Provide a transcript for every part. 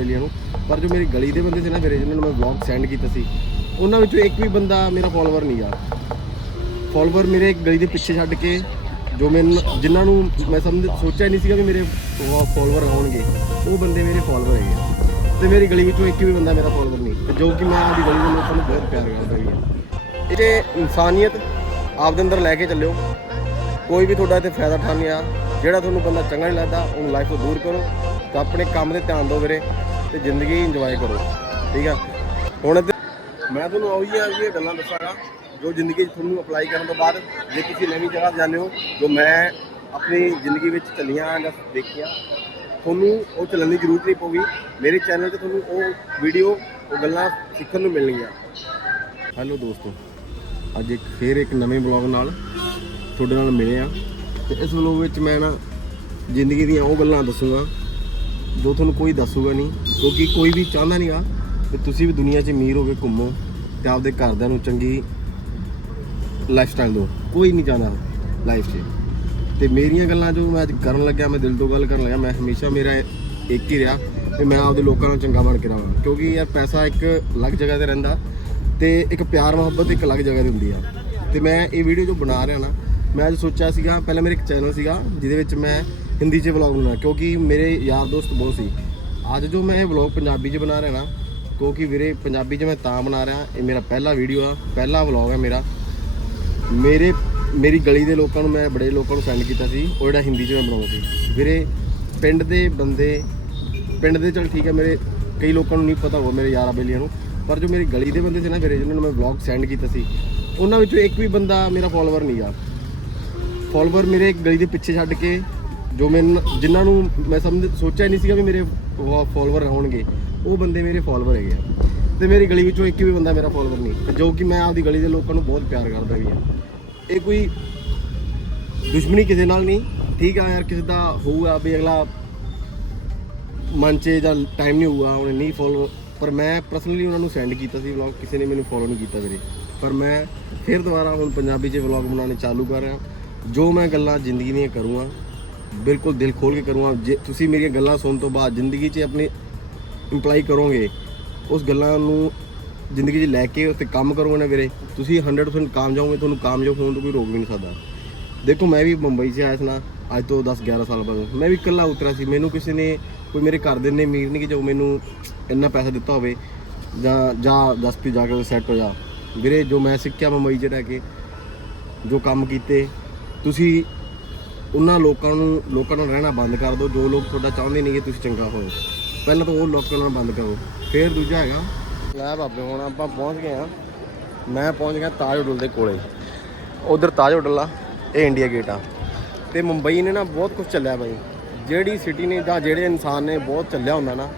ਬੇਲੀਆਂ ਨੂੰ। ਪਰ ਜੋ ਮੇਰੀ ਗਲੀ ਦੇ ਬੰਦੇ ਸੀ ਨਾ, ਮੇਰੇ ਜਿਨ੍ਹਾਂ ਨੂੰ ਮੈਂ ਵਲੌਗ ਸੈਂਡ ਕੀਤਾ ਸੀ, ਉਹਨਾਂ ਵਿੱਚੋਂ ਇੱਕ ਵੀ ਬੰਦਾ ਮੇਰਾ ਫਾਲੋਅਰ ਨਹੀਂ ਆ ਫਾਲੋਅਰ ਮੇਰੇ ਗਲੀ ਦੇ ਪਿੱਛੇ ਛੱਡ ਕੇ, ਜੋ ਮੈਨੂੰ ਜਿਨ੍ਹਾਂ ਨੂੰ ਮੈਂ ਸਮਝ, ਸੋਚਿਆ ਨਹੀਂ ਸੀਗਾ ਵੀ ਮੇਰੇ ਫਾਲੋਅਰ ਹੋਣਗੇ ਉਹ ਬੰਦੇ ਮੇਰੇ ਫਾਲੋਅਰ ਹੈਗੇ ਆ। ਤੇ ਮੇਰੀ ਗਲੀ ਵਿੱਚੋਂ ਇੱਕ ਵੀ ਬੰਦਾ ਮੇਰਾ ਫਾਲੋਅਰ ਨਹੀਂ ਜੋ ਕਿ ਮੈਂ ਆਪਦੀ ਗਲੀ ਦੇ ਲੋਕਾਂ ਨੂੰ ਬਹੁਤ ਪਿਆਰ ਕਰਦਾ ਵੀ ਹਾਂ। ਇਹ ਇਨਸਾਨੀਅਤ ਆਪਦੇ ਅੰਦਰ ਲੈ ਕੇ ਚੱਲਿਓ। ਕੋਈ ਵੀ ਤੁਹਾਡਾ ਇੱਥੇ ਫਾਇਦਾ ਠਾਣੀ ਆ। ਜਿਹੜਾ ਤੁਹਾਨੂੰ ਬੰਦਾ ਚੰਗਾ ਨਹੀਂ ਲੱਗਦਾ, ਉਹਨੂੰ ਲਾਈਫ ਤੋਂ ਦੂਰ ਕਰੋ। ਤੇ ਆਪਣੇ ਕੰਮ ਤੇ ਧਿਆਨ ਦਿਓ ਵੀਰੇ। ਤੇ ਜ਼ਿੰਦਗੀ ਇੰਜੋਏ ਕਰੋ, ਠੀਕ ਆ? ਹੁਣ ਮੈਂ ਤੁਹਾਨੂੰ ਉਹੀ ਆ ਇਹ ਗੱਲਾਂ ਦੱਸਾਂਗਾ, ਜੋ ਜ਼ਿੰਦਗੀ 'ਚ ਤੁਹਾਨੂੰ ਅਪਲਾਈ ਕਰਨ ਤੋਂ ਬਾਅਦ ਜੇ ਕਿਸੇ ਨਵੀਂ ਜਗ੍ਹਾ ਜਾਂਦੇ ਹੋ, ਜੋ ਮੈਂ ਆਪਣੀ ਜ਼ਿੰਦਗੀ ਵਿੱਚ ਚੱਲੀਆਂ ਜਾਂ ਦੇਖੀਆਂ, ਤੁਹਾਨੂੰ ਉਹ ਚੱਲਣ ਦੀ ਜ਼ਰੂਰਤ ਨਹੀਂ ਪਊਗੀ। ਮੇਰੇ ਚੈਨਲ ਤੇ ਤੁਹਾਨੂੰ ਉਹ ਵੀਡੀਓ ਉਹ ਗੱਲਾਂ ਸਿੱਖਣ ਨੂੰ ਮਿਲਣਗੀਆਂ। ਹੈਲੋ ਦੋਸਤੋ, ਅੱਜ ਇੱਕ ਫੇਰ ਇੱਕ ਨਵੇਂ ਬਲੌਗ ਨਾਲ ਤੁਹਾਡੇ ਨਾਲ ਮਿਲੇ ਆ। ਤੇ ਇਸ ਵਲੌਗ ਵਿੱਚ ਮੈਂ ਨਾ ਜ਼ਿੰਦਗੀ ਦੀਆਂ ਉਹ ਗੱਲਾਂ ਦੱਸੂਗਾ ਜੋ ਤੁਹਾਨੂੰ ਕੋਈ ਦੱਸੂਗਾ ਨਹੀਂ, ਕਿਉਂਕਿ ਕੋਈ ਵੀ ਚਾਹੁੰਦਾ ਨਹੀਂਗਾ ਕਿ ਤੁਸੀਂ ਵੀ ਦੁਨੀਆ 'ਚ ਅਮੀਰ ਹੋ ਕੇ ਘੁੰਮੋ ਤੇ ਆਪਦੇ ਘਰਦਿਆਂ ਨੂੰ ਚੰਗੀ ਲਾਈਫ ਸਟਾਈਲ ਦਿਓ। ਕੋਈ ਨਹੀਂ ਚਾਹੁੰਦਾ ਲਾਈਫ 'ਚ। ਤੇ ਮੇਰੀਆਂ ਗੱਲਾਂ ਜੋ ਮੈਂ ਅੱਜ ਕਰਨ ਲੱਗਿਆ, ਮੈਂ ਦਿਲ ਤੋਂ ਗੱਲ ਕਰਨ ਲੱਗਿਆ, ਮੈਂ ਹਮੇਸ਼ਾ ਮੇਰਾ ਇੱਕ ਹੀ ਰਿਹਾ ਕਿ ਮੈਂ ਆਪਦੇ ਲੋਕਾਂ ਨੂੰ ਚੰਗਾ ਬਣ ਕੇ ਰਹਾਂ। ਕਿਉਂਕਿ ਯਾਰ ਪੈਸਾ ਇੱਕ ਅਲੱਗ ਜਗ੍ਹਾ ਤੇ ਰਹਿੰਦਾ ਤੇ ਇੱਕ ਪਿਆਰ, ਮੁਹੱਬਤ ਇੱਕ ਅਲੱਗ ਜਗ੍ਹਾ ਤੇ ਹੁੰਦੀ ਆ। ਤੇ ਮੈਂ ਇਹ ਵੀਡੀਓ ਜੋ ਬਣਾ ਰਿਹਾ ਨਾ, ਮੈਂ ਅੱਜ ਸੋਚਿਆ ਸੀਗਾ, ਪਹਿਲਾਂ ਮੇਰੇ ਇੱਕ ਚੈਨਲ ਸੀਗਾ, ਜਿਹਦੇ ਵਿੱਚ ਮੈਂ ਹਿੰਦੀ 'ਚ ਵਲੌਗ ਬਣਾਉਣਾ, ਕਿਉਂਕਿ ਮੇਰੇ ਯਾਰ ਦੋਸਤ ਬਹੁਤ ਸੀ। ਅੱਜ ਜੋ ਮੈਂ ਇਹ ਵਲੌਗ ਪੰਜਾਬੀ 'ਚ ਬਣਾ ਰਿਹਾ ਨਾ, ਕਿਉਂਕਿ ਵੀਰੇ ਪੰਜਾਬੀ 'ਚ ਮੈਂ ਤਾਂ ਬਣਾ ਰਿਹਾ, ਇਹ ਮੇਰਾ ਪਹਿਲਾ ਵੀਡੀਓ ਆ, ਪਹਿਲਾ ਵਲੌਗ ਆ ਮੇਰਾ। ਮੇਰੇ, ਮੇਰੀ ਗਲੀ ਦੇ ਲੋਕਾਂ ਨੂੰ ਮੈਂ, ਬੜੇ ਲੋਕਾਂ ਨੂੰ ਸੈਂਡ ਕੀਤਾ ਸੀ, ਉਹ ਜਿਹੜਾ ਹਿੰਦੀ 'ਚ ਮੈਂ ਬਣਾਉਂਦਾ ਸੀ। ਵੀਰੇ, ਪਿੰਡ ਦੇ ਬੰਦੇ, ਪਿੰਡ ਦੇ ਚਲ ਠੀਕ ਹੈ ਮੇਰੇ ਕਈ ਲੋਕਾਂ ਨੂੰ ਨਹੀਂ ਪਤਾ ਹੋਊ ਮੇਰੇ ਯਾਰਾਂ ਬੇਲੀਆਂ ਨੂੰ, ਪਰ ਜੋ ਮੇਰੀ ਗਲੀ ਦੇ ਬੰਦੇ ਸੀ ਨਾ ਮੇਰੇ ਜਿਨ੍ਹਾਂ ਨੂੰ ਮੈਂ ਵਲੌਗ ਸੈਂਡ ਕੀਤਾ ਸੀ, ਉਹਨਾਂ ਵਿੱਚੋਂ ਇੱਕ ਵੀ ਬੰਦਾ ਮੇਰਾ ਫਾਲੋਅਰ ਨਹੀਂ ਆ। ਫਾਲੋਅਰ ਮੇਰੇ ਗਲੀ ਦੇ ਪਿੱਛੇ ਛੱਡ ਕੇ ਜੋ ਮੈਨੂੰ ਜਿਨ੍ਹਾਂ ਨੂੰ ਮੈਂ ਸਮਝ ਸੋਚਿਆ ਨਹੀਂ ਸੀਗਾ ਵੀ ਮੇਰੇ ਫਾਲੋਅਰ ਹੋਣਗੇ। ਉਹ ਬੰਦੇ ਮੇਰੇ ਫਾਲੋਅਰ ਹੈਗੇ ਆ। ਤੇ ਮੇਰੀ ਗਲੀ ਵਿੱਚੋਂ ਇੱਕ ਵੀ ਬੰਦਾ ਮੇਰਾ ਫਾਲੋਅਰ ਨਹੀਂ। ਜੋ ਕਿ ਮੈਂ ਆਪਦੀ ਗਲੀ ਦੇ ਲੋਕਾਂ ਨੂੰ ਬਹੁਤ ਪਿਆਰ ਕਰਦਾ ਵੀ ਆ। ਇਹ ਕੋਈ ਦੁਸ਼ਮਣੀ ਕਿਸੇ ਨਾਲ ਨਹੀਂ। ਠੀਕ ਆ ਯਾਰ, ਕਿਸੇ ਦਾ ਹੋਊਗਾ ਵੀ ਅਗਲਾ ਮਨ 'ਚ ਜਾਂ ਟਾਈਮ ਨਹੀਂ ਹੋਊਗਾ, ਉਹਨੇ ਨਹੀਂ ਫੋਲੋ ਪਰ ਮੈਂ ਪਰਸਨਲੀ ਉਹਨਾਂ ਨੂੰ ਸੈਂਡ ਕੀਤਾ ਸੀ ਵਲੌਗ ਕਿਸੇ ਨੇ ਮੈਨੂੰ ਫੋਲੋ ਨਹੀਂ ਕੀਤਾ ਵੀਰੇ। ਪਰ ਮੈਂ ਫਿਰ ਦੁਬਾਰਾ ਹੁਣ ਪੰਜਾਬੀ 'ਚ ਵਲੌਗ ਬਣਾਉਣੇ ਚਾਲੂ ਕਰ ਰਿਹਾ। ਜੋ ਮੈਂ ਗੱਲਾਂ ਜ਼ਿੰਦਗੀ ਦੀਆਂ ਕਰੂੰਗਾ ਬਿਲਕੁਲ ਦਿਲ ਖੋਲ ਕੇ ਕਰੂੰਗਾ। ਜੇ ਤੁਸੀਂ ਮੇਰੀਆਂ ਗੱਲਾਂ ਸੁਣਨ ਤੋਂ ਬਾਅਦ ਜ਼ਿੰਦਗੀ 'ਚ ਆਪਣੀ ਇੰਪਲਾਈ ਕਰੋਗੇ, ਉਸ ਗੱਲਾਂ ਨੂੰ ਜ਼ਿੰਦਗੀ 'ਚ ਲੈ ਕੇ ਉੱਤੇ ਕੰਮ ਕਰੋਗੇ ਨਾ ਵੀਰੇ, ਤੁਸੀਂ 100% ਕਾਮਯਾਬ ਹੋਗੇ ਤੁਹਾਨੂੰ ਕਾਮਯਾਬ ਹੋਣ ਤੋਂ ਕੋਈ ਰੋਕ ਵੀ ਨਹੀਂ ਸਕਦਾ। ਦੇਖੋ, ਮੈਂ ਵੀ ਮੁੰਬਈ 'ਚ ਆਇਆ ਸੀ ਨਾ, ਅੱਜ ਤੋਂ 10 11 ਸਾਲ ਬਾਅਦ। ਮੈਂ ਵੀ ਇਕੱਲਾ ਉਤਰਿਆ ਸੀ। ਮੈਨੂੰ ਕਿਸੇ ਨੇ, ਕੋਈ ਮੇਰੇ ਘਰ ਦੇ ਨੇ ਅਮੀਰ ਨਹੀਂ ਕਿ ਜੋ ਮੈਨੂੰ ਇੰਨਾ ਪੈਸਾ ਦਿੱਤਾ ਹੋਵੇ, ਜਾਂ ਜਾਂ ਦਸ ਪੀ ਜਾ ਕੇ ਸੈੱਟ ਹੋ ਜਾ। ਵੀਰੇ, ਜੋ ਮੈਂ ਸਿੱਖਿਆ ਮੁੰਬਈ 'ਚ ਰਹਿ ਕੇ, ਜੋ ਕੰਮ ਕੀਤੇ, ਤੁਸੀਂ ਉਹਨਾਂ ਲੋਕਾਂ ਨੂੰ, ਲੋਕਾਂ ਨਾਲ ਰਹਿਣਾ ਬੰਦ ਕਰ ਦਿਓ। ਜੋ ਲੋਕ ਤੁਹਾਡਾ ਚਾਹੁੰਦੇ ਨਹੀਂ ਕਿ ਤੁਸੀਂ ਚੰਗਾ ਹੋਵੋ। ਪਹਿਲਾਂ ਤਾਂ ਉਹ ਲੋਕਾਂ ਨਾਲ ਬੰਦ ਕਰੋ। ਫਿਰ ਦੂਜਾ ਹੈਗਾ, ਲੈ ਬਾਬੇ, ਹੁਣ ਆਪਾਂ ਪਹੁੰਚ ਗਏ ਆ ਮੈਂ ਪਹੁੰਚ ਗਿਆ ਤਾਜ ਹੋਟਲ ਦੇ ਕੋਲੇ। ਉਧਰ ਤਾਜ ਹੋਟਲ ਆ, ਇਹ ਇੰਡੀਆ ਗੇਟ ਆ। ਤੇ ਮੁੰਬਈ ਨੇ ਨਾ ਬਹੁਤ ਕੁਝ ਚੱਲਿਆ ਬਾਈ। ਜਿਹੜੀ ਸਿਟੀ ਨੇ ਜਾਂ ਜਿਹੜੇ ਇਨਸਾਨ ਨੇ ਬਹੁਤ ਚੱਲਿਆ ਹੁੰਦਾ ਨਾ,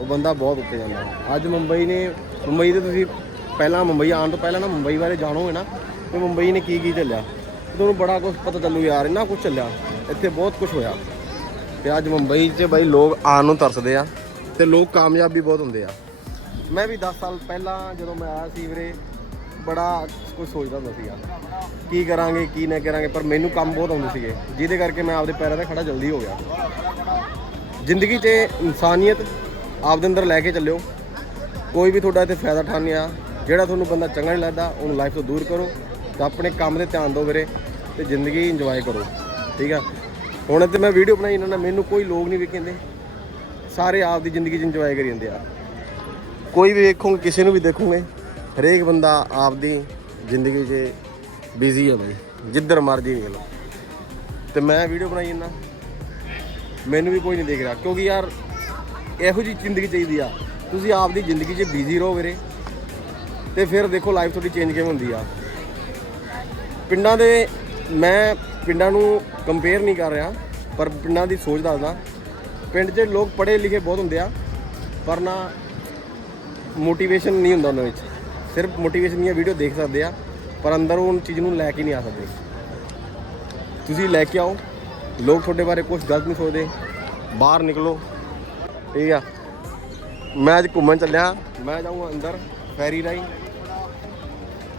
ਉਹ ਬੰਦਾ ਬਹੁਤ ਉੱਤੇ ਜਾਂਦਾ। ਅੱਜ ਮੁੰਬਈ ਨੇ, ਮੁੰਬਈ ਦੇ ਤੁਸੀਂ ਪਹਿਲਾਂ ਮੁੰਬਈ ਆਉਣ ਤੋਂ ਪਹਿਲਾਂ ਨਾ ਮੁੰਬਈ ਬਾਰੇ ਜਾਣੋਗੇ ਨਾ ਕਿ ਮੁੰਬਈ ਨੇ ਕੀ ਕੀ ਚੱਲਿਆ? ਤੁਹਾਨੂੰ ਬੜਾ ਕੁਝ ਪਤਾ ਚੱਲੂ ਯਾਰ, ਇੰਨਾ ਕੁਝ ਚੱਲਿਆ। ਇੱਥੇ ਬਹੁਤ ਕੁਝ ਹੋਇਆ। ਤੇ ਅੱਜ ਮੁੰਬਈ 'ਚ ਬਾਈ ਲੋਕ ਆਉਣ ਨੂੰ ਤਰਸਦੇ ਆ, ਤੇ ਲੋਕ ਕਾਮਯਾਬ ਵੀ ਬਹੁਤ ਹੁੰਦੇ ਆ। ਮੈਂ ਵੀ 10 ਸਾਲ ਪਹਿਲਾਂ ਜਦੋਂ ਮੈਂ ਆਇਆ ਸੀ ਵੀਰੇ, ਬੜਾ ਕੁਝ ਸੋਚਦਾ ਹੁੰਦਾ ਸੀਗਾ। ਕੀ ਕਰਾਂਗੇ, ਕੀ ਨਾ ਕਰਾਂਗੇ, ਪਰ ਮੈਨੂੰ ਕੰਮ ਬਹੁਤ ਆਉਂਦੇ ਸੀਗੇ, ਜਿਹਦੇ ਕਰਕੇ ਮੈਂ ਆਪਦੇ ਪੈਰਾਂ ਤੇ ਖੜਾ ਜਲਦੀ ਹੋ ਗਿਆ। ਜ਼ਿੰਦਗੀ 'ਚ ਇਨਸਾਨੀਅਤ ਆਪਦੇ ਅੰਦਰ ਲੈ ਕੇ ਚੱਲਿਓ। ਕੋਈ ਵੀ ਤੁਹਾਡਾ ਇੱਥੇ ਫਾਇਦਾ ਠਾਣੀ ਆ, ਜਿਹੜਾ ਤੁਹਾਨੂੰ ਬੰਦਾ ਚੰਗਾ ਨਹੀਂ ਲੱਗਦਾ, ਉਹਨੂੰ ਲਾਈਫ ਤੋਂ ਦੂਰ ਕਰੋ। ਤਾਂ ਆਪਣੇ ਕੰਮ ਤੇ ਧਿਆਨ ਦਿਓ ਵੀਰੇ। ਤੇ ਜ਼ਿੰਦਗੀ ਇੰਜੋਏ ਕਰੋ, ਠੀਕ ਆ? ਹੁਣ ਤੇ ਮੈਂ ਵੀਡੀਓ ਬਣਾਈ ਇਹਨਾਂ ਨਾਲ, ਮੈਨੂੰ ਕੋਈ ਲੋਕ ਨਹੀਂ ਵੀ ਕਹਿੰਦੇ ਸਾਰੇ ਆਪਦੀ ਜ਼ਿੰਦਗੀ 'ਚ ਇੰਜੋਏ ਕਰੀ ਜਾਂਦੇ ਆ। ਕੋਈ ਵੀ ਵੇਖੋਗੇ, ਕਿਸੇ ਨੂੰ ਵੀ ਦੇਖੋਗੇ, ਹਰੇਕ ਬੰਦਾ ਆਪ ਦੀ ਜ਼ਿੰਦਗੀ 'ਚ ਬਿਜ਼ੀ ਹੈ ਬਈ, ਜਿੱਧਰ ਮਰਜ਼ੀ ਵੇਖ ਲਓ। ਤੇ ਮੈਂ ਵੀਡੀਓ ਬਣਾਈ ਜਾਂਦਾ ਮੈਨੂੰ ਵੀ ਕੋਈ ਨਹੀਂ ਦੇਖ ਰਿਹਾ, ਕਿਉਂਕਿ ਯਾਰ ਇਹੋ ਜੀ ਜ਼ਿੰਦਗੀ ਚਾਹੀਦੀ ਆ। ਤੁਸੀਂ ਆਪਦੀ ਜ਼ਿੰਦਗੀ 'ਚ ਬਿਜ਼ੀ ਰਹੋ ਵੀਰੇ। ਤੇ ਫਿਰ ਦੇਖੋ ਲਾਈਫ ਤੁਹਾਡੀ ਚੇਂਜ ਕਿਵੇਂ ਹੁੰਦੀ ਆ। ਪਿੰਡਾਂ ਦੇ ਮੈਂ ਪਿੰਡਾਂ ਨੂੰ ਕੰਪੇਅਰ ਨਹੀਂ ਕਰ ਰਿਹਾ, ਪਰ ਪਿੰਡਾਂ ਦੀ ਸੋਚ ਦੱਸਦਾ। ਪਿੰਡ 'ਚ ਲੋਕ ਪੜ੍ਹੇ ਲਿਖੇ ਬਹੁਤ ਹੁੰਦੇ ਆ, ਪਰ ਨਾ ਮੋਟੀਵੇਸ਼ਨ ਨਹੀਂ ਹੁੰਦਾ ਉਹਨਾਂ ਵਿੱਚ। ਸਿਰਫ ਮੋਟੀਵੇਸ਼ਨ ਦੀਆਂ ਵੀਡੀਓ ਦੇਖ ਸਕਦੇ ਆ, ਪਰ ਅੰਦਰ ਉਹ ਚੀਜ਼ ਨੂੰ ਲੈ ਕੇ ਨਹੀਂ ਆ ਸਕਦੇ। ਤੁਸੀਂ ਲੈ ਕੇ ਆਓ, ਲੋਕ ਤੁਹਾਡੇ ਬਾਰੇ ਕੁਝ ਗਲਤ ਨਹੀਂ ਸੋਚਦੇ, ਬਾਹਰ ਨਿਕਲੋ। ਠੀਕ ਆ? ਮੈਂ ਅੱਜ ਘੁੰਮਣ ਚੱਲਿਆ, ਮੈਂ ਜਾਊਂਗਾ ਅੰਦਰ, ਫੈਰੀ ਰਾਈ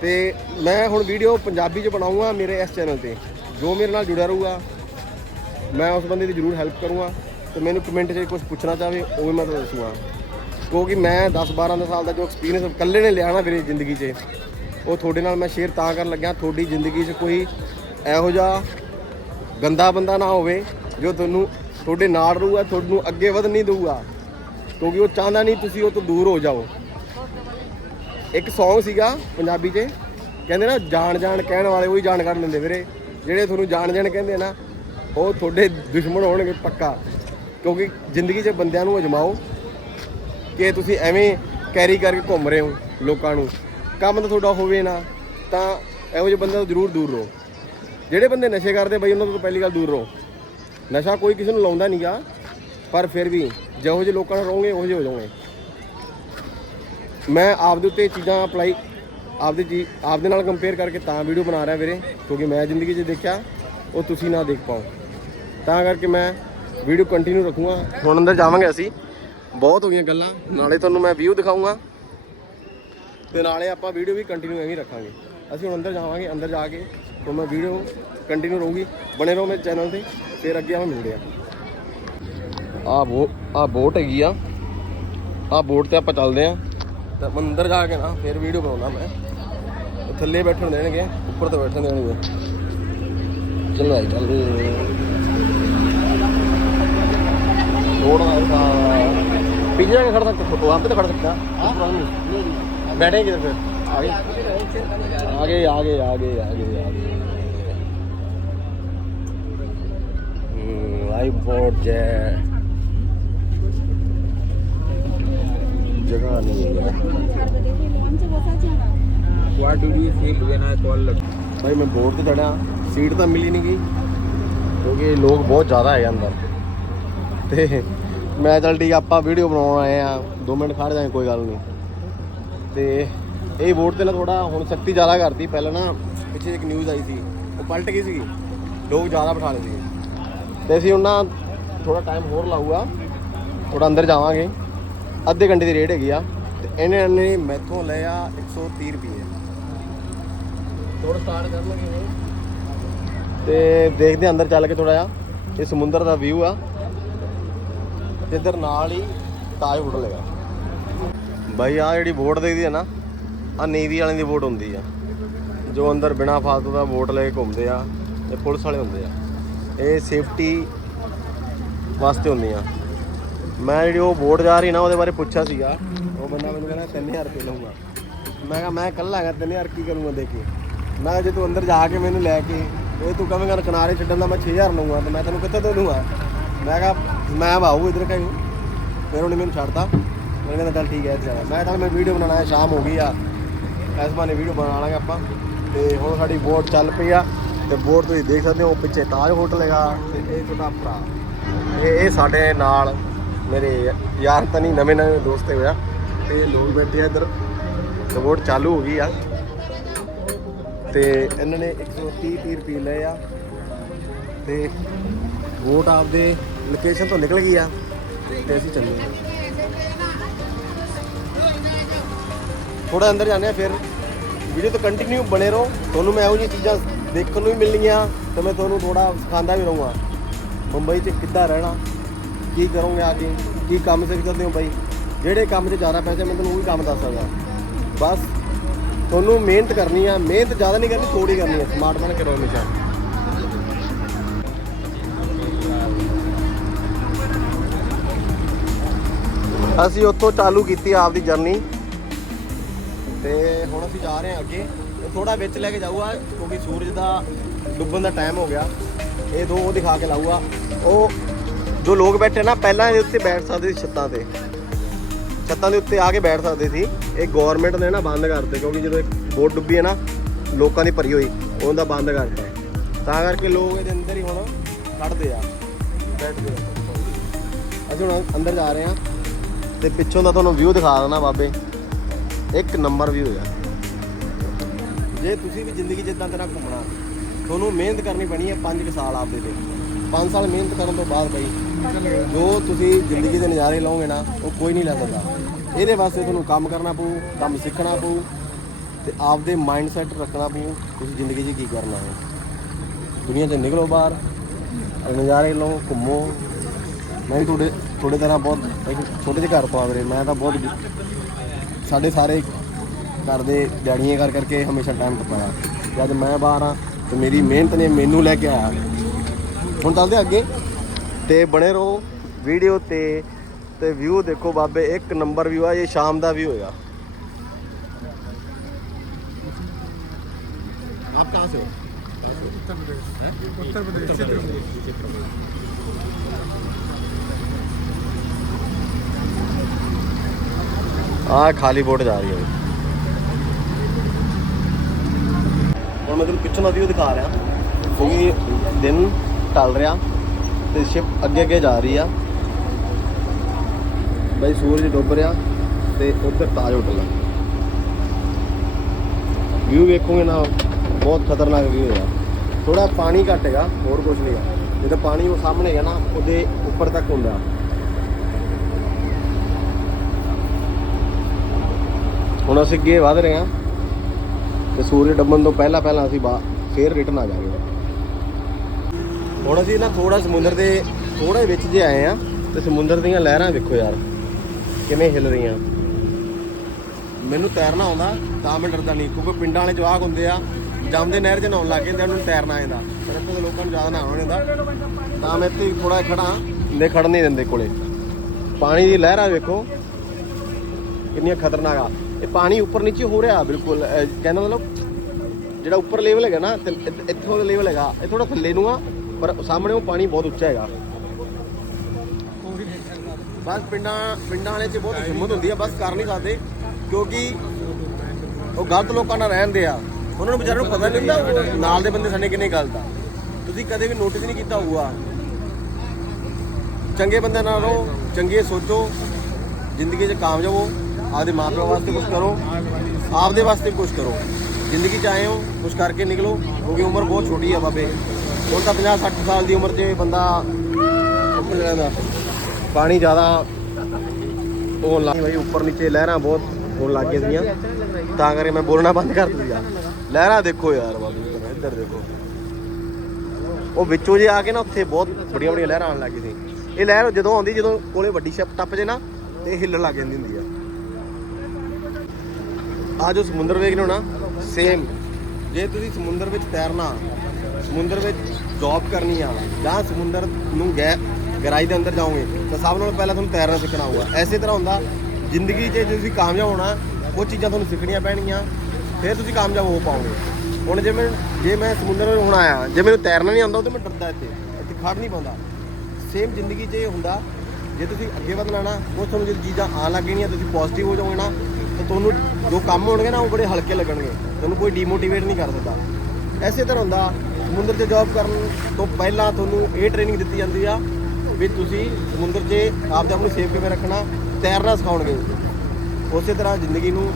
ਤੇ ਮੈਂ ਹੁਣ ਵੀਡੀਓ ਪੰਜਾਬੀ 'ਚ ਬਣਾਉਂਗਾ ਮੇਰੇ ਇਸ ਚੈਨਲ ਤੇ। ਜੋ ਮੇਰੇ ਨਾਲ ਜੁੜਿਆ ਰਹੂਗਾ, ਮੈਂ ਉਸ ਬੰਦੇ ਦੀ ਜ਼ਰੂਰ ਹੈਲਪ ਕਰੂੰਗਾ ਤੇ ਮੈਨੂੰ ਕਮੈਂਟ 'ਚ ਕੁਝ ਪੁੱਛਣਾ ਚਾਹਵੇ ਉਹ ਵੀ ਮੈਂ ਤੁਹਾਨੂੰ ਦੱਸੂਗਾ। ਕਿਉਂਕਿ ਮੈਂ 10 12 ਸਾਲ ਦਾ ਜੋ ਐਕਸਪੀਰੀਅੰਸ ਇਕੱਲੇ ਨੇ ਲਿਆ ਨਾ ਵੀਰੇ ਜ਼ਿੰਦਗੀ 'ਚ, ਉਹ ਤੁਹਾਡੇ ਨਾਲ ਮੈਂ ਸ਼ੇਅਰ ਤਾਂ ਕਰਨ ਲੱਗਿਆ। ਤੁਹਾਡੀ ਜ਼ਿੰਦਗੀ 'ਚ ਕੋਈ ਇਹੋ ਜਿਹਾ ਗੰਦਾ ਬੰਦਾ ਨਾ ਹੋਵੇ, ਜੋ ਤੁਹਾਨੂੰ ਤੁਹਾਡੇ ਨਾਲ ਰਹੂਗਾ, ਤੁਹਾਨੂੰ ਅੱਗੇ ਵਧਣ ਨਹੀਂ ਦੇਊਗਾ। ਕਿਉਂਕਿ ਉਹ ਚਾਹੁੰਦਾ ਨਹੀਂ ਤੁਸੀਂ ਉਹ ਤੋਂ ਦੂਰ ਹੋ ਜਾਓ। ਇੱਕ Song ਸੀਗਾ ਪੰਜਾਬੀ 'ਚ, ਕਹਿੰਦੇ ਨਾ, ਜਾਣ ਜਾਣ ਕਹਿਣ ਵਾਲੇ ਉਹੀ ਜਾਣ ਕੱਢ ਲੈਂਦੇ ਵੀਰੇ। ਜਿਹੜੇ ਤੁਹਾਨੂੰ ਜਾਣ ਜਾਣ ਕਹਿੰਦੇ ਆ ਨਾ, ਉਹ ਤੁਹਾਡੇ ਦੁਸ਼ਮਣ ਹੋਣਗੇ ਪੱਕਾ। ਕਿਉਂਕਿ ਜ਼ਿੰਦਗੀ 'ਚ ਬੰਦਿਆਂ ਨੂੰ ਅਜਮਾਓ ਕਿ ਤੁਸੀਂ ਐਵੇਂ ਕੈਰੀ ਕਰਕੇ ਘੁੰਮ ਰਹੇ ਹੋ ਲੋਕਾਂ ਨੂੰ। ਕੰਮ ਤਾਂ ਤੁਹਾਡਾ ਹੋਵੇ ਨਾ, ਤਾਂ ਇਹੋ ਜਿਹੇ ਬੰਦਿਆਂ ਤੋਂ ਜ਼ਰੂਰ ਦੂਰ ਰਹੋ। ਜਿਹੜੇ ਬੰਦੇ ਨਸ਼ੇ ਕਰਦੇ ਬਈ, ਉਹਨਾਂ ਤੋਂ ਪਹਿਲੀ ਗੱਲ ਦੂਰ ਰਹੋ। ਨਸ਼ਾ ਕੋਈ ਕਿਸੇ ਨੂੰ ਲਾਉਂਦਾ ਨਹੀਂਗਾ ਪਰ ਫਿਰ ਵੀ ਜਿਹੋ ਜਿਹੇ ਲੋਕਾਂ ਨਾਲ ਰਹੋਗੇ, ਉਹੋ ਜਿਹੇ ਹੋ ਜਾਓਗੇ। ਮੈਂ ਆਪਦੇ ਉੱਤੇ ਚੀਜ਼ਾਂ ਅਪਲਾਈ ਆਪਦੇ ਜੀ, ਆਪਦੇ ਨਾਲ ਕੰਪੇਅਰ ਕਰਕੇ ਤਾਂ ਵੀਡੀਓ ਬਣਾ ਰਿਹਾ ਵੀਰੇ, ਕਿਉਂਕਿ ਮੈਂ ਜ਼ਿੰਦਗੀ 'ਚ ਦੇਖਿਆ, ਉਹ ਤੁਸੀਂ ਨਾ ਦੇਖ ਪਾਓ। ਤਾਂ ਕਰਕੇ ਮੈਂ ਵੀਡੀਓ ਕੰਟੀਨਿਊ ਰੱਖੂਗਾ। ਹੁਣ ਅੰਦਰ ਜਾਵਾਂਗੇ ਅਸੀਂ। ਬਹੁਤ ਹੋ ਗਈਆਂ ਗੱਲਾਂ। ਨਾਲੇ ਤੁਹਾਨੂੰ ਮੈਂ ਵਿਊ ਦਿਖਾਊਂਗਾ। ਤੇ ਨਾਲੇ ਆਪਾਂ ਵੀਡੀਓ ਵੀ ਕੰਟੀਨਿਊ ਐਵੇਂ ਰੱਖਾਂਗੇ। ਅਸੀਂ ਹੁਣ ਅੰਦਰ ਜਾਵਾਂਗੇ, ਅੰਦਰ ਜਾ ਕੇ ਤੋਂ ਮੈਂ ਵੀਡੀਓ ਕੰਟੀਨਿਊ ਰਹੂਗੀ। ਬਣੇ ਰਹੋ ਮੇਰੇ ਚੈਨਲ ਤੇ, ਫਿਰ ਅੱਗੇ ਆਪਾਂ ਮਿਲਦੇ ਆ ਆ ਬੋ ਆ ਬੋਟ ਹੈਗੀ ਆ। ਆ ਬੋਟ ਤੇ ਆਪਾਂ ਚੱਲਦੇ ਆ ਤਾਂ ਮੰਦਰ ਜਾ ਕੇ ਨਾ ਫਿਰ ਵੀਡੀਓ ਬਣਾਉਣਾ ਮੈਂ। ਥੱਲੇ ਬੈਠਣ ਦੇਣਗੇ, ਉੱਪਰ ਤਾਂ ਬੈਠਣ ਦੇਣਗੇ। ਚਲੋ ਆਈ ਚੱਲ। ਰੋਡ ਦਾ ਪਿੱਛੇ ਕੇ ਖੜ ਸਕਦਾ ਫੋਟੋ ਆਪ ਖੜ ਸਕਦਾ। ਬੈਠੇ ਕਿਧਰ ਫਿਰ। ਆ ਗਏ। ਆ ਗਏ ਆ ਗਏ ਬੋਰਡ ਜੇ। जगह नहीं है What did you feel when I called? ਭਾਈ ਮੈਂ ਬੋਰਡ ਤੇ ਚੜਿਆ ਸੀਟ ਤਾਂ ਮਿਲੀ ਨਹੀਂ ਗਈ ਕਿਉਂਕਿ ਲੋਕ ਬਹੁਤ ਜ਼ਿਆਦਾ ਹੈਗੇ ਅੰਦਰ ਤੇ ਮੈਂ ਚੱਲ ਠੀਕ ਆ, ਆਪਾਂ ਵੀਡੀਓ ਬਣਾਉਣ ਆਏ ਆ 2 ਮਿੰਟ ਖੜ ਜਾਏ ਕੋਈ ਗੱਲ ਨਹੀਂ ਤੇ ਇਹ ਬੋਰਡ ਤੇ ਨਾ ਥੋੜਾ ਹੁਣ ਸਖਤੀ ਜ਼ਿਆਦਾ ਕਰਤੀ ਪਹਿਲਾਂ ਨਾ ਪਿੱਛੇ ਇੱਕ ਨਿਊਜ਼ ਆਈ ਸੀ ਉਹ ਪਲਟ ਗਈ ਸੀਗੀ ਲੋਕ ਜ਼ਿਆਦਾ ਬਿਠਾ ਲਏ ਸੀਗੇ ਤੇ ਅਸੀਂ ਉਹਨਾਂ ਥੋੜਾ ਟਾਈਮ ਹੋਰ ਲਾਊਗਾ ਥੋੜਾ ਅੰਦਰ ਜਾਵਾਂਗੇ ਅੱਧੇ ਘੰਟੇ ਦੀ ਰੇਟ ਹੈਗੀ ਆ। ਤੇ ਇਹਨੇ ਨੇ ਮੈਥੋਂ ਲਿਆ 130 ਰੁਪਏ। ਥੋੜਾ ਸਟਾਰਟ ਕਰ ਲਵਾਂਗੇ ਤੇ ਦੇਖਦੇ ਅੰਦਰ ਚੱਲ ਕੇ ਥੋੜਾ ਜਿਹਾ। ਇਹ ਸਮੁੰਦਰ ਦਾ ਵਿਊ ਆ। ਇੱਧਰ ਨਾਲ ਹੀ ਤਾਜ ਹੋਟਲ ਹੈਗਾ। ਬਾਈ ਆ ਜਿਹੜੀ ਬੋਟ ਦੇਖਦੀ ਆ ਨਾ ਆ ਨੇਵੀ ਵਾਲਿਆਂ ਦੀ ਬੋਟ ਹੁੰਦੀ ਆ। ਜੋ ਅੰਦਰ ਬਿਨਾ ਫਾਲਤੂ ਦਾ ਬੋਟ ਲੈ ਕੇ ਘੁੰਮਦੇ ਆ ਇਹ ਪੁਲਿਸ ਵਾਲੇ ਹੁੰਦੇ ਆ। ਇਹ ਸੇਫਟੀ ਵਾਸਤੇ ਹੁੰਦੀਆਂ। ਮੈਂ ਜਿਹੜੀ ਉਹ ਬੋਟ ਜਾ ਰਹੀ ਨਾ, ਉਹਦੇ ਬਾਰੇ ਪੁੱਛਿਆ ਸੀਗਾ। ਉਹ ਬੰਦਾ ਮੈਨੂੰ ਕਹਿੰਦਾ 3000 ਰੁਪਏ ਲਊਗਾ। ਮੈਂ ਕਿਹਾ, ਮੈਂ ਇਕੱਲਾ ਹੈਗਾ 3000 ਕੀ ਕਰੂੰਗਾ ਦੇ ਕੇ। ਮੈਂ ਕਿਹਾ, ਜੇ ਤੂੰ ਅੰਦਰ ਜਾ ਕੇ ਮੈਨੂੰ ਲੈ ਕੇ, ਇਹ ਤੂੰ ਕਹੇਂਗਾ ਕਿਨਾਰੇ ਛੱਡਣ ਦਾ ਮੈਂ 6000 ਲਊਂਗਾ, ਤੇ ਮੈਂ ਤੈਨੂੰ ਕਿੱਥੇ ਦੇ ਦੂੰਗਾ? ਮੈਂ ਕਿਹਾ, ਮੈਂ ਬਾਹੂ ਇਧਰ ਕਹੀਂ ਫਿਰ ਉਹਨੇ ਮੈਨੂੰ ਛੱਡਤਾ। ਮੈਂ ਕਹਿੰਦਾ, ਚੱਲ ਠੀਕ ਹੈ, ਇੱਥੇ ਜਾਣਾ ਮੈਂ ਤਾਂ ਮੈਂ ਵੀਡੀਓ ਬਣਾਉਣਾ ਹੈ, ਸ਼ਾਮ ਹੋ ਗਈ ਆ। ਇਸ ਬਹਾਨੇ ਵੀਡੀਓ ਬਣਾ ਲਾਂਗੇ ਆਪਾਂ। ਤੇ ਹੁਣ ਸਾਡੀ ਬੋਟ ਚੱਲ ਪਈ ਆ। ਤੇ ਬੋਟ ਤੁਸੀਂ ਦੇਖ ਸਕਦੇ ਹੋ ਪਿੱਛੇ ਤਾਜ ਹੋਟਲ ਹੈਗਾ, ਤੇ ਇਹ ਤੁਹਾਡਾ ਭਰਾ। ਇਹ ਇਹ ਸਾਡੇ ਨਾਲ ਮੇਰੇ ਯਾਰ ਤਾਂ ਨਹੀਂ, ਨਵੇਂ ਨਵੇਂ ਦੋਸਤ ਹੋਇਆ ਤੇ ਲੋਕ ਬੈਠੇ ਆ ਇੱਧਰ। ਤੇ ਚਾਲੂ ਹੋ ਗਈ ਆ। ਤੇ ਇਹਨਾਂ ਨੇ 130 30 ਰੁਪਏ ਲਏ ਆ। ਤੇ ਵੋਟ ਆਪਦੇ ਲੋਕੇਸ਼ਨ ਤੋਂ ਨਿਕਲ ਗਈ ਆ। ਤੇ ਅਸੀਂ ਚੱਲੇ ਥੋੜਾ ਅੰਦਰ ਜਾਂਦੇ ਆ ਫਿਰ। ਵੀਡੀਓ ਤੋਂ ਕੰਟੀਨਿਊ ਬਣੇ ਰਹੋ। ਤੁਹਾਨੂੰ ਮੈਂ ਇਹੋ ਜਿਹੀਆਂ ਚੀਜ਼ਾਂ ਦੇਖਣ ਨੂੰ ਵੀ ਮਿਲਣਗੀਆਂ ਤੇ ਮੈਂ ਤੁਹਾਨੂੰ ਥੋੜਾ ਸਿਖਾਉਂਦਾ ਵੀ ਰਹੂੰਗਾ। ਮੁੰਬਈ 'ਚ ਕਿੱਦਾਂ ਰਹਿਣਾ? ਕੀ ਕਰੋਗੇ ਆ ਕੀ? ਕੰਮ ਸਿੱਖ ਸਕਦੇ ਹੋ ਬਾਈ? ਜਿਹੜੇ ਕੰਮ 'ਚ ਜ਼ਿਆਦਾ ਪੈਸੇ ਮੈਂ ਤੁਹਾਨੂੰ ਉਹ ਵੀ ਕੰਮ ਦੱਸ ਸਕਦਾ। ਬਸ ਤੁਹਾਨੂੰ ਮਿਹਨਤ ਕਰਨੀ ਆ। ਮਿਹਨਤ ਜ਼ਿਆਦਾ ਨਹੀਂ ਕਰਨੀ ਥੋੜੀ ਕਰਨੀ ਆ। ਸਮਾਰਟ ਬਣ ਕੇ ਰਹੋ ਹਮੇਸ਼ਾ। ਅਸੀਂ ਉੱਥੋਂ ਚਾਲੂ ਕੀਤੀ ਆਪਦੀ ਜਰਨੀ ਤੇ ਹੁਣ ਅਸੀਂ ਜਾ ਰਹੇ ਹਾਂ ਅੱਗੇ। ਥੋੜਾ ਵਿੱਚ ਲੈ ਕੇ ਜਾਊਗਾ, ਕਿਉਂਕਿ ਸੂਰਜ ਦਾ ਡੁੱਬਣ ਦਾ ਟਾਈਮ ਹੋ ਗਿਆ। ਇਹ ਦੋ ਉਹ ਦਿਖਾ ਕੇ ਲਾਊਗਾ। ਉਹ ਜੋ ਲੋਕ ਬੈਠੇ ਨਾ, ਪਹਿਲਾਂ ਇਹਦੇ ਉੱਤੇ ਬੈਠ ਸਕਦੇ ਸੀ ਛੱਤਾਂ ਤੇ। ਛੱਤਾਂ ਦੇ ਉੱਤੇ ਆ ਕੇ ਬੈਠ ਸਕਦੇ ਸੀ। ਇਹ ਗਵਰਨਮੈਂਟ ਨੇ ਨਾ ਬੰਦ ਕਰਤੇ ਕਿਉਂਕਿ ਜਦੋਂ ਇੱਕ ਬੋਟ ਡੁੱਬੀ ਹੈ ਨਾ, ਲੋਕਾਂ ਦੀ ਭਰੀ ਹੋਈ, ਉਹਦਾ ਬੰਦ ਕਰਤਾ ਹੈ। ਤਾਂ ਕਰਕੇ ਲੋਕ ਇਹਦੇ ਅੰਦਰ ਹੀ ਹੁਣ ਖੜਦੇ ਆ। ਬੈਠਦੇ ਆ। ਅਸੀਂ ਹੁਣ ਅੰਦਰ ਜਾ ਰਹੇ ਹਾਂ ਤੇ ਪਿੱਛੋਂ ਦਾ ਤੁਹਾਨੂੰ ਵਿਊ ਦਿਖਾ ਦਿੰਦਾ ਬਾਬੇ। ਇੱਕ ਨੰਬਰ ਵਿਊ ਆ। ਜੇ ਤੁਸੀਂ ਵੀ ਜ਼ਿੰਦਗੀ ਜਿੱਦਾਂ ਤੇਰਾ ਘੁੰਮਣਾ, ਤੁਹਾਨੂੰ ਮਿਹਨਤ ਕਰਨੀ ਪੈਣੀ ਹੈ 5 ਸਾਲ ਆਪਦੇ ਤੇ। 5 ਸਾਲ ਮਿਹਨਤ ਕਰਨ ਤੋਂ ਬਾਅਦ ਬਈ, ਜੋ ਤੁਸੀਂ ਜ਼ਿੰਦਗੀ ਦੇ ਨਜ਼ਾਰੇ ਲਓਗੇ ਨਾ, ਉਹ ਕੋਈ ਨਹੀਂ ਲੈ ਸਕਦਾ। ਇਹਦੇ ਵਾਸਤੇ ਤੁਹਾਨੂੰ ਕੰਮ ਕਰਨਾ ਪਊ, ਕੰਮ ਸਿੱਖਣਾ ਪਊ, ਤੇ ਆਪਦੇ ਮਾਈਂਡ ਸੈਟ ਰੱਖਣਾ ਪਊ, ਤੁਸੀਂ ਜ਼ਿੰਦਗੀ 'ਚ ਕੀ ਕਰਨਾ ਹੈ। ਦੁਨੀਆ 'ਚ ਨਿਕਲੋ ਬਾਹਰ ਨਜ਼ਾਰੇ ਲਓ, ਘੁੰਮੋ। ਮੈਂ ਵੀ ਤੁਹਾਡੇ ਤੁਹਾਡੇ ਤਰ੍ਹਾਂ ਬਹੁਤ, ਇੱਕ ਛੋਟੇ ਜਿਹੇ ਘਰ ਤੋਂ ਆ ਮੈਂ ਤਾਂ ਬਹੁਤ ਸਾਡੇ ਸਾਰੇ ਘਰ ਦੇ ਦਿਹਾੜੀਆਂ ਕਰ ਕਰਕੇ ਹਮੇਸ਼ਾ ਟਾਈਮ ਟਪਾਇਆ ਜਦ ਮੈਂ ਬਾਹਰ ਆ ਤੇ ਮੇਰੀ ਮਿਹਨਤ ਨੇ ਮੈਨੂੰ ਲੈ ਕੇ ਆਇਆ। ਹੁਣ ਚੱਲਦੇ ਹਾਂ ਅੱਗੇ ਤੇ ਬਣੇ ਰਹੋ ਵੀਡੀਓ ਤੇ ਤੇ ਵਿਊ ਦੇਖੋ ਬਾਬੇ ਇੱਕ ਨੰਬਰ ਵਿਊ ਆ ਇਹ ਸ਼ਾਮ ਦਾ ਵਿਊ ਹੋਏਗਾ ਆਪ ਕਹਾਂ ਸੇ ਹੋ उत्तर प्रदेश ਆ ਖਾਲੀ ਬੋਟ ਜਾ ਰਹੀ ਹੈ ਹੁਣ ਮੈਂ ਤੁਹਾਨੂੰ ਪਿੱਛੋਂ ਦਾ ਵੀਊ ਦਿਖਾ ਰਿਹਾ ਕਿਉਂਕਿ ਦਿਨ ਢਲ ਰਿਹਾ ਤੇ ਸ਼ਿਪ ਅੱਗੇ ਅੱਗੇ ਜਾ ਰਹੀ ਆ। ਬਈ ਸੂਰਜ ਡੁੱਬ ਰਿਹਾ ਤੇ ਉੱਧਰ ਤਾਜ ਹੋਟਲ ਆ ਵਿਊ ਵੇਖੋਗੇ ਨਾ, ਬਹੁਤ ਖਤਰਨਾਕ ਵਿਊ ਆ। ਥੋੜਾ ਪਾਣੀ ਘੱਟ ਹੈਗਾ, ਹੋਰ ਕੁਝ ਨਹੀਂ ਆ। ਜਦੋਂ ਪਾਣੀ ਉਹ ਸਾਹਮਣੇ ਹੈਗਾ ਨਾ, ਉਹਦੇ ਉੱਪਰ ਤੱਕ ਹੁੰਦਾ। ਹੁਣ ਅਸੀਂ ਅੱਗੇ ਵਧ ਰਹੇ ਹਾਂ ਤੇ ਸੂਰਜ ਡੱਬਣ ਤੋਂ ਪਹਿਲਾਂ ਪਹਿਲਾਂ ਅਸੀਂ ਬਾ ਫੇਰ ਰਿਟਰਨ ਆ ਜਾਵਾਂਗੇ। ਹੁਣ ਅਸੀਂ ਨਾ ਥੋੜਾ ਸਮੁੰਦਰ ਦੇ ਥੋੜੇ ਵਿੱਚ ਜੇ ਆਏ ਆ ਤੇ ਸਮੁੰਦਰ ਦੀਆਂ ਲਹਿਰਾਂ ਵੇਖੋ ਯਾਰ ਕਿਵੇਂ ਹਿਲ ਰਹੀਆਂ। ਮੈਨੂੰ ਤੈਰਨਾ ਆਉਂਦਾ ਤਾਂ ਮੈਂ ਡਰਦਾ ਨਹੀਂ ਕਿਉਂਕਿ ਪਿੰਡਾਂ ਵਾਲੇ ਜਵਾਕ ਹੁੰਦੇ ਆ ਜੰਮਦੇ ਨਹਿਰ 'ਚ ਨਹਾਉਣ ਲੱਗ ਜਾਂਦੇ ਆ, ਉਹਨਾਂ ਨੂੰ ਤੈਰਨਾ ਆਉਂਦਾ ਪਰ ਇੱਥੇ ਦੇ ਲੋਕਾਂ ਨੂੰ ਜ਼ਿਆਦਾ ਨਹਾਉਣਾ ਨਹੀਂ ਆਉਂਦਾ ਤਾਂ ਮੈਂ ਇੱਥੇ ਥੋੜਾ ਖੜਾ ਨੇ ਖੜਨ ਨਹੀਂ ਦਿੰਦੇ ਕੋਲੇ। ਪਾਣੀ ਦੀ ਲਹਿਰਾਂ ਵੇਖੋ ਕਿੰਨੀਆਂ ਖਤਰਨਾਕ ਆ। ਇਹ ਪਾਣੀ ਉੱਪਰ ਨੀਚੇ ਹੋ ਰਿਹਾ ਬਿਲਕੁਲ ਕਹਿੰਦਾ ਮਤਲਬ ਜਿਹੜਾ ਉੱਪਰ ਲੈਵਲ ਹੈਗਾ ਨਾ ਤੇ ਇੱਥੋਂ ਦਾ ਲੈਵਲ ਹੈਗਾ ਇਹ ਥੋੜਾ ਥੱਲੇ ਨੂੰ ਆ ਪਰ ਸਾਹਮਣੇ ਉਹ ਪਾਣੀ ਬਹੁਤ ਉੱਚਾ ਹੈਗਾ। ਬਸ ਪਿੰਡਾਂ ਪਿੰਡਾਂ ਵਾਲੇ 'ਚ ਬਹੁਤ ਹਿੰਮਤ ਹੁੰਦੀ ਆ, ਬਸ ਕਰ ਨਹੀਂ ਸਕਦੇ, ਕਿਉਂਕਿ ਉਹ ਗਲਤ ਲੋਕਾਂ ਨਾਲ ਰਹਿੰਦੇ ਆ। ਉਹਨਾਂ ਨੂੰ ਵਿਚਾਰਿਆਂ ਨੂੰ ਪਤਾ ਨਹੀਂ ਹੁੰਦਾ ਨਾਲ ਦੇ ਬੰਦੇ ਸਾਡੇ ਕਿੰਨੇ ਗਲਤ ਆ। ਤੁਸੀਂ ਕਦੇ ਵੀ ਨੋਟਿਸ ਨਹੀਂ ਕੀਤਾ ਹੋਊਗਾ। ਚੰਗੇ ਬੰਦੇ ਨਾਲ ਰਹੋ, ਚੰਗੇ ਸੋਚੋ, ਜ਼ਿੰਦਗੀ 'ਚ ਕਾਮਯਾਬ ਹੋ, ਆਪਦੇ ਮਾਪਿਆਂ ਵਾਸਤੇ ਕੁਝ ਕਰੋ, ਆਪਦੇ ਵਾਸਤੇ ਕੁਝ ਕਰੋ। ਜ਼ਿੰਦਗੀ 'ਚ ਆਏ ਹੋ ਕੁਝ ਕਰਕੇ ਨਿਕਲੋ, ਕਿਉਂਕਿ ਉਮਰ ਬਹੁਤ ਛੋਟੀ ਆ ਬਾਬੇ। ਹੁਣ ਤਾਂ 50 60 ਸਾਲ ਦੀ ਉਮਰ 'ਚ ਬੰਦਾ ਉੱਪਰ ਪਾਣੀ ਜ਼ਿਆਦਾ ਹੋਣ ਲੱਗ ਭਾਈ ਉੱਪਰ ਨੀਚੇ ਲਹਿਰਾਂ ਬਹੁਤ ਹੋਣ ਲੱਗ ਗਈਆਂ ਸੀਗੀਆਂ। ਤਾਂ ਕਰਕੇ ਮੈਂ ਬੋਲਣਾ ਬੰਦ ਕਰ ਦਿੱਤਾ ਲਹਿਰਾਂ ਦੇਖੋ ਯਾਰ ਬਾਬੂ, ਇੱਧਰ ਦੇਖੋ। ਉਹ ਵਿੱਚੋਂ ਜੇ ਆ ਕੇ ਨਾ ਉੱਥੇ ਬਹੁਤ ਬੜੀਆਂ ਬੜੀਆਂ ਲਹਿਰਾਂ ਆਉਣ ਲੱਗ ਗਈ ਸੀ। ਇਹ ਲਹਿਰ ਜਦੋਂ ਆਉਂਦੀ, ਜਦੋਂ ਕੋਲੇ ਵੱਡੀ ਸ਼ਿਪ ਟੱਪ ਜੇ ਨਾ, ਤੇ ਇਹ ਹਿੱਲਣ ਲੱਗ ਜਾਂਦੀ ਹੁੰਦੀ ਆ। ਆ ਜੋ ਸਮੁੰਦਰ ਵੇਖ ਲਓ ਨਾ ਸੇਮ ਜੇ ਤੁਸੀਂ ਸਮੁੰਦਰ ਵਿੱਚ ਤੈਰਨਾ ਸਮੁੰਦਰ ਵਿੱਚ ਜੌਬ ਕਰਨੀ ਆ, ਜਾਂ ਸਮੁੰਦਰ ਨੂੰ ਗੈ ਗਹਿਰਾਈ ਦੇ ਅੰਦਰ ਜਾਓਗੇ, ਤਾਂ ਸਭ ਨਾਲੋਂ ਪਹਿਲਾਂ ਤੁਹਾਨੂੰ ਤੈਰਨਾ ਸਿੱਖਣਾ ਹੋਊਗਾ। ਐਸੇ ਤਰ੍ਹਾਂ ਹੁੰਦਾ, ਜ਼ਿੰਦਗੀ 'ਚ ਜੇ ਤੁਸੀਂ ਕਾਮਯਾਬ ਹੋਣਾ, ਉਹ ਚੀਜ਼ਾਂ ਤੁਹਾਨੂੰ ਸਿੱਖਣੀਆਂ ਪੈਣਗੀਆਂ, ਫਿਰ ਤੁਸੀਂ ਕਾਮਯਾਬ ਹੋ ਪਾਓਗੇ। ਹੁਣ ਜੇ ਮੈਂ ਜੇ ਮੈਂ ਸਮੁੰਦਰ ਵਿੱਚ ਹੁਣ ਆਇਆ, ਜੇ ਮੈਨੂੰ ਤੈਰਨਾ ਨਹੀਂ ਆਉਂਦਾ ਤਾਂ ਮੈਂ ਡਰਦਾ ਇੱਥੇ। ਇੱਥੇ ਖੜ ਨਹੀਂ ਪਾਉਂਦਾ। ਸੇਮ ਜ਼ਿੰਦਗੀ 'ਚ ਇਹ ਹੁੰਦਾ, ਜੇ ਤੁਸੀਂ ਅੱਗੇ ਵਧਣਾ ਨਾ, ਉਹ ਤੁਹਾਨੂੰ ਜਦੋਂ ਚੀਜ਼ਾਂ ਆਉਣ ਲੱਗ ਗਈਆਂ ਤੁਸੀਂ ਪੋਜ਼ਿਟਿਵ ਹੋ ਜਾਓਗੇ ਨਾ, ਤਾਂ ਤੁਹਾਨੂੰ ਜੋ ਕੰਮ ਹੋਣਗੇ ਨਾ, ਉਹ ਬੜੇ ਹਲਕੇ ਲੱਗਣਗੇ। ਤੁਹਾਨੂੰ ਕੋਈ ਡੀਮੋਟੀਵੇਟ ਨਹੀਂ ਕਰ ਸਕਦਾ। ਐਸੇ ਤਰ੍ਹਾਂ ਹੁੰਦਾ ਸਮੁੰਦਰ 'ਚ ਜੌਬ ਕਰਨ ਤੋਂ ਪਹਿਲਾਂ ਤੁਹਾਨੂੰ ਇਹ ਟ੍ਰੇਨਿੰਗ ਦਿੱਤੀ ਜਾਂਦੀ ਆ ਵੀ ਤੁਸੀਂ ਸਮੁੰਦਰ 'ਚ ਆਪਦੇ ਆਪ ਨੂੰ ਸੇਫ ਕਿਵੇਂ ਰੱਖਣਾ, ਤੈਰਨਾ ਸਿਖਾਉਣਗੇ। ਉਸੇ ਤਰ੍ਹਾਂ ਜ਼ਿੰਦਗੀ ਨੂੰ,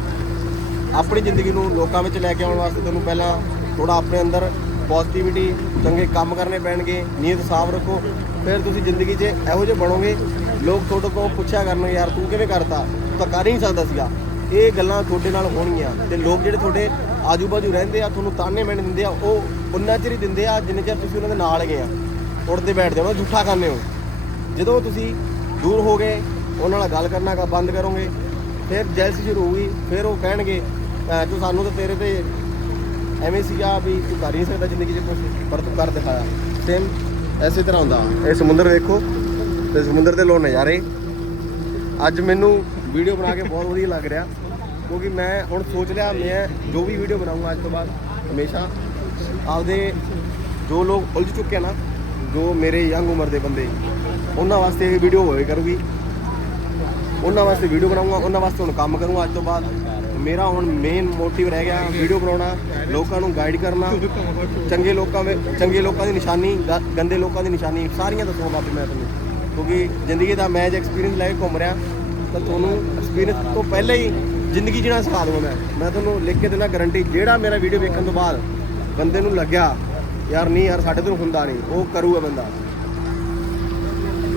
ਆਪਣੀ ਜ਼ਿੰਦਗੀ ਨੂੰ ਲੋਕਾਂ ਵਿੱਚ ਲੈ ਕੇ ਆਉਣ ਵਾਸਤੇ ਤੁਹਾਨੂੰ ਪਹਿਲਾਂ ਥੋੜਾ ਆਪਣੇ ਅੰਦਰ ਪੋਜ਼ਿਟਿਵਿਟੀ ਚੰਗੇ ਕੰਮ ਕਰਨੇ ਪੈਣਗੇ ਨੀਅਤ ਸਾਫ਼ ਰੱਖੋ, ਫਿਰ ਤੁਸੀਂ ਜ਼ਿੰਦਗੀ 'ਚ ਇਹੋ ਜਿਹੇ ਬਣੋਗੇ, ਲੋਕ ਤੁਹਾਡੇ ਕੋਲ ਪੁੱਛਿਆ ਕਰਨਗੇ, ਯਾਰ ਤੂੰ ਕਿਵੇਂ ਕਰਤਾ? ਤੂੰ ਤਾਂ ਕਰ ਹੀ ਨਹੀਂ ਸਕਦਾ ਸੀਗਾ। ਇਹ ਗੱਲਾਂ ਤੁਹਾਡੇ ਨਾਲ ਹੋਣਗੀਆਂ ਤੇ ਲੋਕ ਜਿਹੜੇ ਤੁਹਾਡੇ ਆਜੂ-ਬਾਜੂ ਰਹਿੰਦੇ ਆ, ਤੁਹਾਨੂੰ ਤਾਨੇ ਮੈਣੇ ਦਿੰਦੇ ਆ, ਉਹ ਉਨਾ ਚਿਰ ਹੀ ਦਿੰਦੇ ਆ, ਜਿੰਨੇ ਚਿਰ ਤੁਸੀਂ ਉਹਨਾਂ ਦੇ ਨਾਲ ਗਏ ਆ। ਉੜਦੇ ਬੈਠਦੇ ਹੋ ਝੂਠਾ ਖਾਂਦੇ ਹੋ। ਜਦੋਂ ਤੁਸੀਂ ਦੂਰ ਹੋ ਗਏ, ਉਹਨਾਂ ਨਾਲ ਗੱਲ ਕਰਨਾ ਕਾ ਬੰਦ ਕਰੋਗੇ, ਫਿਰ ਜੈਲਸੀ ਸ਼ੁਰੂ ਹੋਊਗੀ, ਫਿਰ ਉਹ ਕਹਿਣਗੇ ਤੂੰ ਸਾਨੂੰ ਤਾਂ ਤੇਰੇ ਤੇ ਐਵੇਂ ਸੀਗਾ ਵੀ ਤੂੰ ਕਰ ਨਹੀਂ ਸਕਦਾ ਜ਼ਿੰਦਗੀ 'ਚ ਕੁਝ ਪਰ ਤੂੰ ਕਰ ਦਿਖਾਇਆ। ਸੇਮ ਐਸੇ ਤਰ੍ਹਾਂ ਹੁੰਦਾ। ਇਹ ਸਮੁੰਦਰ ਵੇਖੋ, ਤੇ ਸਮੁੰਦਰ ਦੇ ਲੋ ਨਜ਼ਾਰੇ। ਅੱਜ ਮੈਨੂੰ ਵੀਡੀਓ ਬਣਾ ਕੇ ਬਹੁਤ ਵਧੀਆ ਲੱਗ ਰਿਹਾ। ਕਿਉਂਕਿ ਮੈਂ ਹੁਣ ਸੋਚ ਲਿਆ ਮੈਂ ਜੋ ਵੀ ਵੀਡੀਓ ਬਣਾਉਂਗਾ ਅੱਜ ਤੋਂ ਬਾਅਦ, ਹਮੇਸ਼ਾ ਆਪਦੇ ਜੋ ਲੋਕ ਉਲਝ ਚੁੱਕੇ ਆ ਨਾ, ਜੋ ਮੇਰੇ ਯੰਗ ਉਮਰ ਦੇ ਬੰਦੇ, ਉਹਨਾਂ ਵਾਸਤੇ ਇਹ ਵੀਡੀਓ ਹੋਏ ਕਰੂਗੀ। ਉਹਨਾਂ ਵਾਸਤੇ ਵੀਡੀਓ ਬਣਾਉਂਗਾ, ਉਹਨਾਂ ਵਾਸਤੇ ਹੁਣ ਕੰਮ ਕਰੂੰਗਾ ਅੱਜ ਤੋਂ ਬਾਅਦ। ਮੇਰਾ ਹੁਣ ਮੇਨ ਮੋਟਿਵ ਰਹਿ ਗਿਆ ਵੀਡੀਓ ਬਣਾਉਣਾ, ਲੋਕਾਂ ਨੂੰ ਗਾਈਡ ਕਰਨਾ, ਚੰਗੇ ਲੋਕਾਂ ਵਿੱਚ, ਚੰਗੇ ਲੋਕਾਂ ਦੀ ਨਿਸ਼ਾਨੀ, ਗ- ਗੰਦੇ ਲੋਕਾਂ ਦੀ ਨਿਸ਼ਾਨੀ, ਸਾਰੀਆਂ ਦੱਸੂਗਾ ਬਾਬੇ ਮੈਂ ਤੁਹਾਨੂੰ। ਕਿਉਂਕਿ ਜ਼ਿੰਦਗੀ ਦਾ ਮੈਂ ਜੇ ਐਕਸਪੀਰੀਅੰਸ ਲੈ ਕੇ ਘੁੰਮ ਰਿਹਾ, ਤਾਂ ਤੁਹਾਨੂੰ ਐਕਸਪੀਰੀਅੰਸ ਤੋਂ ਪਹਿਲਾਂ ਹੀ ਜ਼ਿੰਦਗੀ ਜੀਣਾ ਸਿਖਾ ਦੂੰਗਾ ਮੈਂ। ਮੈਂ ਤੁਹਾਨੂੰ ਲਿਖ ਕੇ ਦਿੰਦਾ ਗਾਰੰਟੀ ਜਿਹੜਾ ਮੇਰਾ ਵੀਡੀਓ ਵੇਖਣ ਤੋਂ ਬਾਅਦ ਬੰਦੇ ਨੂੰ ਲੱਗਿਆ, ਯਾਰ ਨਹੀਂ ਯਾਰ, ਸਾਡੇ ਤੋਂ ਹੁੰਦਾ ਨਹੀਂ, ਉਹ ਕਰੂਗਾ ਬੰਦਾ।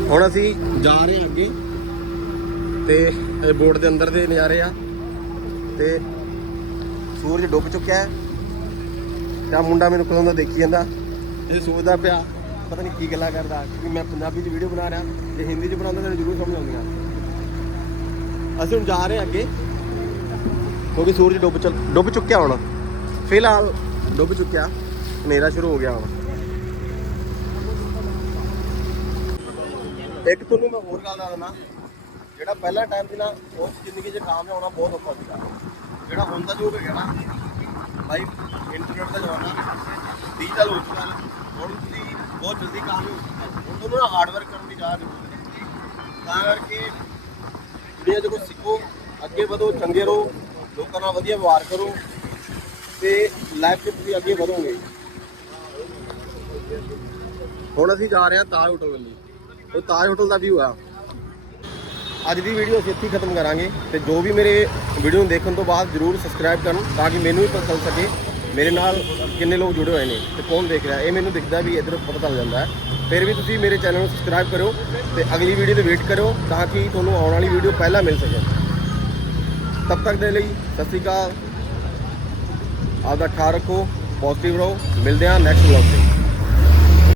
ਹੁਣ ਅਸੀਂ ਜਾ ਰਹੇ ਹਾਂ ਅੱਗੇ, ਤੇ ਇਹ ਬੋਟ ਦੇ ਅੰਦਰ ਦੇ ਨਜ਼ਾਰੇ ਆ, ਤੇ ਸੂਰਜ ਡੁੱਬ ਚੁੱਕਿਆ ਹੈ। ਤੇ ਮੁੰਡਾ ਮੈਨੂੰ ਕਦੋਂ ਦਾ ਦੇਖੀ ਜਾਂਦਾ। ਇਹ ਸੋਚਦਾ ਪਿਆ, ਪਤਾ ਨਹੀਂ ਕੀ ਗੱਲਾਂ ਕਰਦਾ, ਕਿਉਂਕਿ ਮੈਂ ਪੰਜਾਬੀ 'ਚ ਵੀਡੀਓ ਬਣਾ ਰਿਹਾ, ਜੇ ਹਿੰਦੀ 'ਚ ਬਣਾਉਂਦਾ ਤਾਂ ਜ਼ਰੂਰ ਸਮਝ ਆਉਂਦੀਆਂ। ਅਸੀਂ ਹੁਣ ਜਾ ਰਹੇ ਹਾਂ ਅੱਗੇ। ਕਿਉਂਕਿ ਸੂਰਜ ਡੁੱਬ ਚੱਲ ਡੁੱਬ ਚੁੱਕਿਆ ਹੁਣ। ਫਿਲਹਾਲ ਡੁੱਬ ਚੁੱਕਿਆ। ਹਨੇਰਾ ਸ਼ੁਰੂ ਹੋ ਗਿਆ ਹੁਣ। ਇੱਕ ਤੁਹਾਨੂੰ ਮੈਂ ਹੋਰ ਗੱਲ ਦੱਸਦਾ ਜਿਹੜਾ ਪਹਿਲਾ ਟਾਈਮ ਸੀ ਨਾ ਉਸ ਜ਼ਿੰਦਗੀ 'ਚ ਕਾਮਯਾਬ ਹੋਣਾ ਬਹੁਤ ਔਖਾ ਸੀਗਾ। ਜਿਹੜਾ ਹੁਣ ਦਾ ਯੁੱਗ ਹੈਗਾ ਨਾ ਬਾਈ ਇੰਟਰਨੈਟ ਦਾ ਜ਼ਮਾਨਾ ਡਿਜੀਟਲ ਹੋ ਚੁੱਕਾ ਹੁਣ ਤੁਸੀਂ ਬਹੁਤ ਜਲਦੀ ਕਾਮਯਾਬ ਹੋ ਚੁੱਕੇ ਹੁਣ ਤੁਹਾਨੂੰ ਹਾਰਡ ਵਰਕ ਕਰਨ ਦੀ ਜ਼ਿਆਦਾ ਤਾਂ ਕਰਕੇ ਦੁਨੀਆ 'ਚ ਕੁਝ ਸਿੱਖੋ, ਅੱਗੇ ਵਧੋ, ਚੰਗੇ ਰਹੋ। ਲੋਕਾਂ ਨਾਲ ਵਧੀਆ ਵਿਵਹਾਰ ਕਰੋ ਤੇ ਲਾਈਫ 'ਚ ਤੁਸੀਂ ਅੱਗੇ ਵਧੋਗੇ। ਹੁਣ ਅਸੀਂ ਜਾ ਰਹੇ ਹਾਂ ਤਾਜ ਹੋਟਲ ਵੱਲ ਉਹ ਤਾਜ ਹੋਟਲ ਦਾ ਵਿਊ ਆ। ਅੱਜ ਦੀ ਵੀਡੀਓ ਅਸੀਂ ਇੱਥੇ ਖਤਮ ਕਰਾਂਗੇ ਤੇ ਜੋ ਵੀ ਮੇਰੇ ਵੀਡੀਓ ਨੂੰ ਦੇਖਣ ਤੋਂ ਬਾਅਦ ਜਰੂਰ ਸਬਸਕ੍ਰਾਈਬ ਕਰਨ ਤਾਂ ਕਿ ਮੈਨੂੰ ਵੀ ਪਤਾ ਚੱਲ ਸਕੇ ਮੇਰੇ ਨਾਲ ਕਿੰਨੇ ਲੋਕ ਜੁੜੇ ਹੋਏ ਨੇ ਤੇ ਕੌਣ ਦੇਖ ਰਿਹਾ। ਇਹ ਮੈਨੂੰ ਦਿਖਦਾ ਵੀ ਇਧਰ ਪਤਾ ਚੱਲ ਜਾਂਦਾ ਹੈ। ਫਿਰ ਵੀ ਤੁਸੀਂ ਮੇਰੇ ਚੈਨਲ ਨੂੰ ਸਬਸਕ੍ਰਾਈਬ ਕਰਿਓ ਤੇ ਅਗਲੀ ਵੀਡੀਓ 'ਤੇ ਵੇਟ ਕਰਿਓ ਤਾਂ ਕਿ ਤੁਹਾਨੂੰ ਆਉਣ ਵਾਲੀ ਵੀਡੀਓ ਪਹਿਲਾਂ ਮਿਲ ਸਕੇ। ਤਬ ਤੱਕ ਦੇ ਲਈ ਸਤਿ ਸ਼੍ਰੀ ਅਕਾਲ। ਆਪਦਾ ਖਿਆਲ ਰੱਖੋ ਪੋਜ਼ਿਟਿਵ ਰਹੋ। ਮਿਲਦੇ ਹਾਂ ਨੈਕਸਟ ਵਲੌਗ ਤੇ।